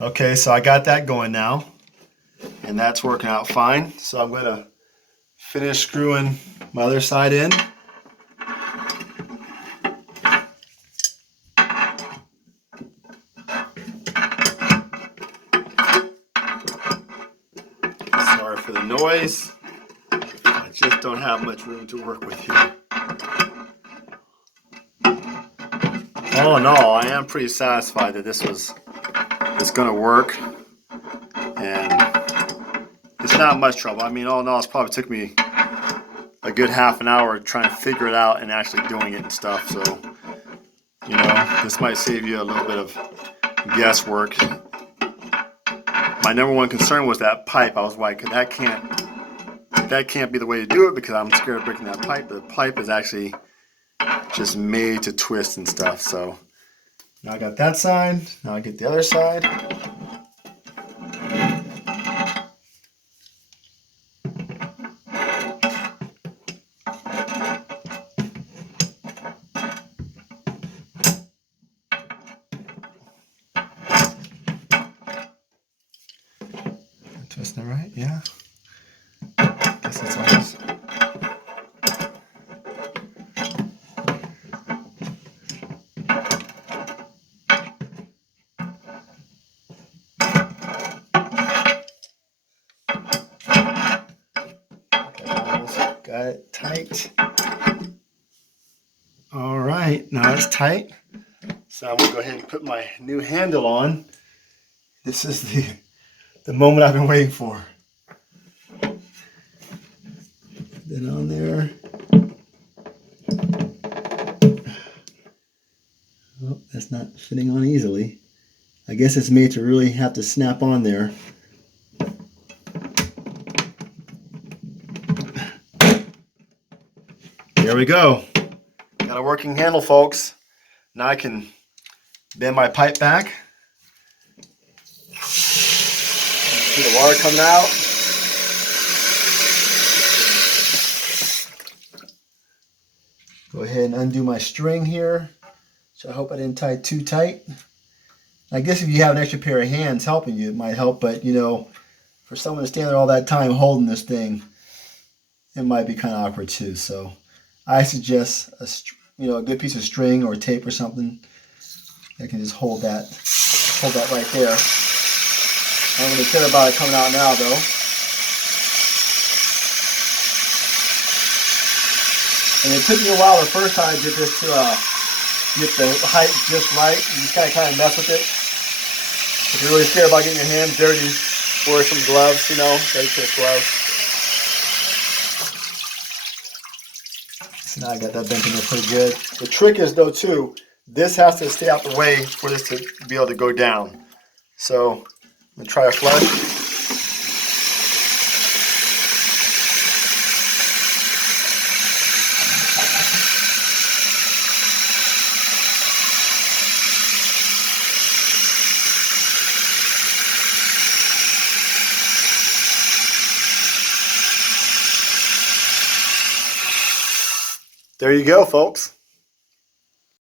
Okay, so I got that going now, and that's working out fine. So I'm going to finish screwing my other side in. Sorry for the noise. I just don't have much room to work with here. All in all, I am pretty satisfied that it's going to work, and it's not much trouble. I mean, all in all, it's probably took me a good half an hour trying to figure it out and actually doing it and stuff. So, you know, this might save you a little bit of guesswork. My number one concern was that pipe. I was like, that can't be the way to do it because I'm scared of breaking that pipe. The pipe is actually just made to twist and stuff. So now I got that side. Now I get the other side. Twisting it right, yeah. Guess it's almost. Got it tight. All right, now it's tight. So I'm gonna go ahead and put my new handle on. This is the moment I've been waiting for. Then on there. Oh, that's not fitting on easily. I guess it's made to really have to snap on there. There we go. Got a working handle, folks. Now I can bend my pipe back. See the water coming out. Go ahead and undo my string here. So I hope I didn't tie it too tight. I guess if you have an extra pair of hands helping you, it might help. But, you know, for someone to stand there all that time holding this thing, it might be kind of awkward too. So I suggest a good piece of string or tape or something that can just hold that right there. I don't really care about it coming out now though. And it took me a while the first time I did this to get the height just right. You just kind of mess with it. If you're really scared about getting your hands dirty, wear some gloves, you know, ready-to gloves. So now I got that bent in there pretty good. The trick is though too, this has to stay out the way for this to be able to go down. So I'm gonna try a flush. There you go, folks.